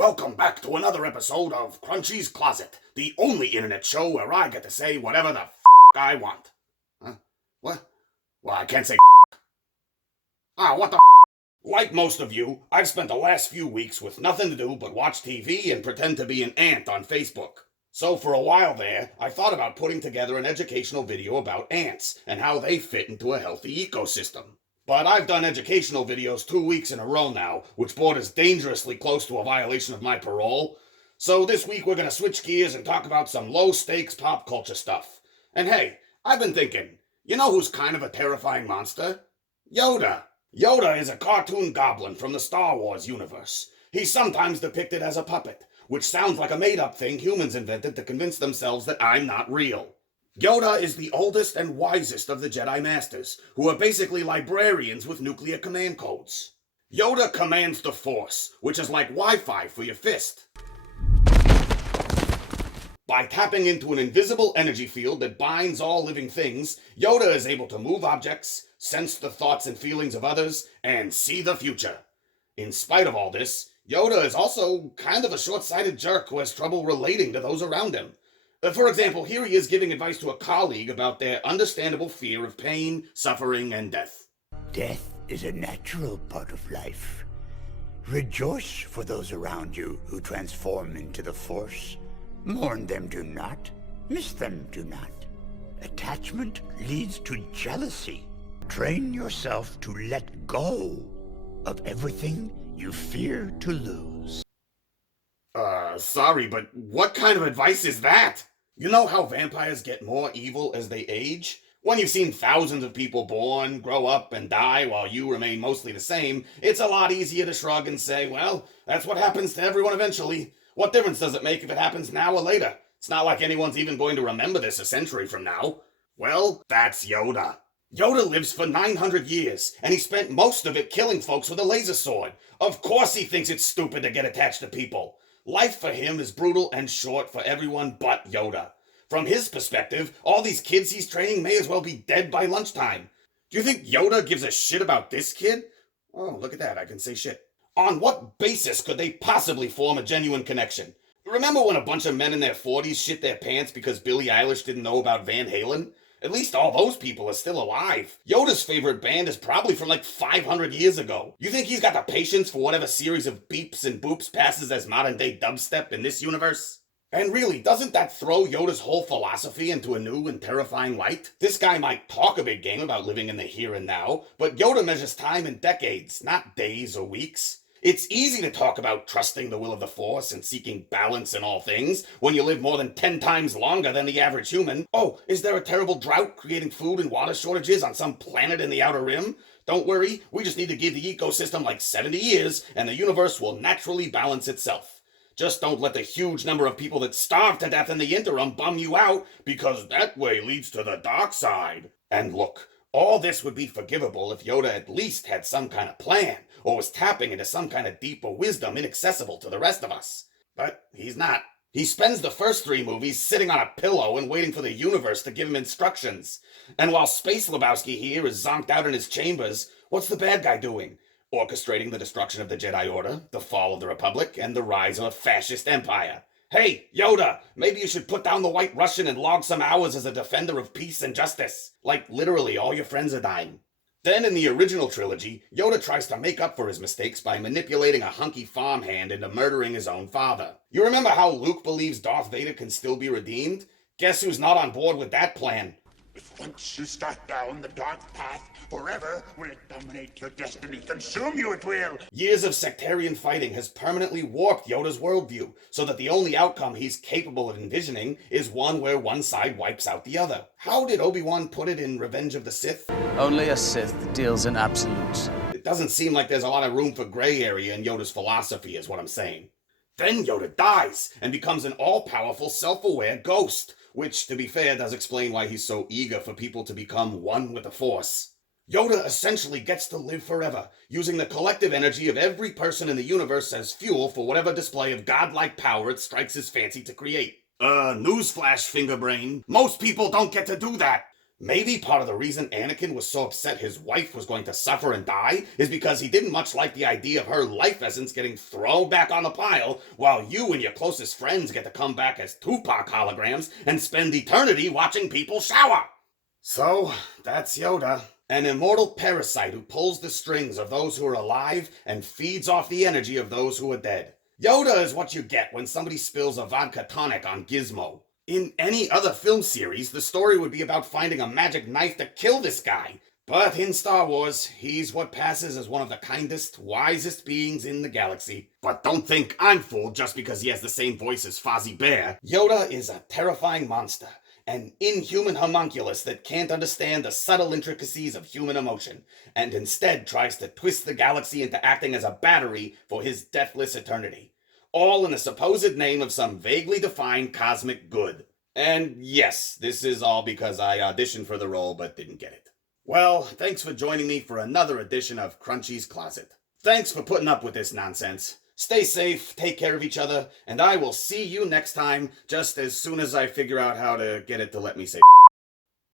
Welcome back to another episode of Crunchy's Closet, the only internet show where I get to say whatever the I want. Huh? What? Well, I can't say what the Like most of you, I've spent the last few weeks with nothing to do but watch TV and pretend to be an ant on Facebook. So for a while there, I thought about putting together an educational video about ants and how they fit into a healthy ecosystem. But I've done educational videos 2 weeks in a row now, which borders dangerously close to a violation of my parole. So this week we're gonna switch gears and talk about some low-stakes pop culture stuff. And hey, I've been thinking, you know who's kind of a terrifying monster? Yoda. Yoda is a cartoon goblin from the Star Wars universe. He's sometimes depicted as a puppet, which sounds like a made-up thing humans invented to convince themselves that I'm not real. Yoda is the oldest and wisest of the Jedi Masters, who are basically librarians with nuclear command codes. Yoda commands the Force, which is like Wi-Fi for your fist. By tapping into an invisible energy field that binds all living things, Yoda is able to move objects, sense the thoughts and feelings of others, and see the future. In spite of all this, Yoda is also kind of a short-sighted jerk who has trouble relating to those around him. For example, here he is giving advice to a colleague about their understandable fear of pain, suffering, and death. Death is a natural part of life. Rejoice for those around you who transform into the Force. Mourn them do not. Miss them do not. Attachment leads to jealousy. Train yourself to let go of everything you fear to lose. Sorry, but what kind of advice is that? You know how vampires get more evil as they age? When you've seen thousands of people born, grow up, and die while you remain mostly the same, it's a lot easier to shrug and say, well, that's what happens to everyone eventually. What difference does it make if it happens now or later? It's not like anyone's even going to remember this a century from now. Well, that's Yoda. Yoda lives for 900 years, and he spent most of it killing folks with a laser sword. Of course he thinks it's stupid to get attached to people. Life for him is brutal and short for everyone but Yoda. From his perspective, all these kids he's training may as well be dead by lunchtime. Do you think Yoda gives a shit about this kid? Oh, look at that, I can say shit. On what basis could they possibly form a genuine connection? Remember when a bunch of men in their 40s shit their pants because Billie Eilish didn't know about Van Halen? At least all those people are still alive. Yoda's favorite band is probably from like 500 years ago. You think he's got the patience for whatever series of beeps and boops passes as modern-day dubstep in this universe? And really, doesn't that throw Yoda's whole philosophy into a new and terrifying light? This guy might talk a big game about living in the here and now, but Yoda measures time in decades, not days or weeks. It's easy to talk about trusting the will of the Force and seeking balance in all things when you live more than 10 times longer than the average human. Oh, is there a terrible drought creating food and water shortages on some planet in the Outer Rim? Don't worry, we just need to give the ecosystem like 70 years and the universe will naturally balance itself. Just don't let the huge number of people that starve to death in the interim bum you out, because that way leads to the dark side. And look, all this would be forgivable if Yoda at least had some kind of plan, or was tapping into some kind of deeper wisdom inaccessible to the rest of us. But he's not. He spends the first 3 movies sitting on a pillow and waiting for the universe to give him instructions. And while Space Lebowski here is zonked out in his chambers, what's the bad guy doing? Orchestrating the destruction of the Jedi Order, the fall of the Republic, and the rise of a fascist empire. Hey, Yoda, maybe you should put down the White Russian and log some hours as a defender of peace and justice. Like, literally, all your friends are dying. Then in the original trilogy, Yoda tries to make up for his mistakes by manipulating a hunky farmhand into murdering his own father. You remember how Luke believes Darth Vader can still be redeemed? Guess who's not on board with that plan? If once you start down the dark path, forever will it dominate your destiny. Consume you it will. Years of sectarian fighting has permanently warped Yoda's worldview, so that the only outcome he's capable of envisioning is one where one side wipes out the other. How did Obi-Wan put it in Revenge of the Sith? Only a Sith deals in absolutes. It doesn't seem like there's a lot of room for gray area in Yoda's philosophy, is what I'm saying. Then Yoda dies and becomes an all-powerful, self-aware ghost, which, to be fair, does explain why he's so eager for people to become one with the Force. Yoda essentially gets to live forever, using the collective energy of every person in the universe as fuel for whatever display of godlike power it strikes his fancy to create. Newsflash, Fingerbrain. Most people don't get to do that. Maybe part of the reason Anakin was so upset his wife was going to suffer and die is because he didn't much like the idea of her life essence getting thrown back on the pile, while you and your closest friends get to come back as Tupac holograms and spend eternity watching people shower. So, that's Yoda. An immortal parasite who pulls the strings of those who are alive and feeds off the energy of those who are dead. Yoda is what you get when somebody spills a vodka tonic on Gizmo. In any other film series, the story would be about finding a magic knife to kill this guy. But in Star Wars, he's what passes as one of the kindest, wisest beings in the galaxy. But don't think I'm fooled just because he has the same voice as Fozzie Bear. Yoda is a terrifying monster. An inhuman homunculus that can't understand the subtle intricacies of human emotion, and instead tries to twist the galaxy into acting as a battery for his deathless eternity. All in the supposed name of some vaguely defined cosmic good. And yes, this is all because I auditioned for the role but didn't get it. Well, thanks for joining me for another edition of Crunchy's Closet. Thanks for putting up with this nonsense. Stay safe, take care of each other, and I will see you next time, just as soon as I figure out how to get it to let me say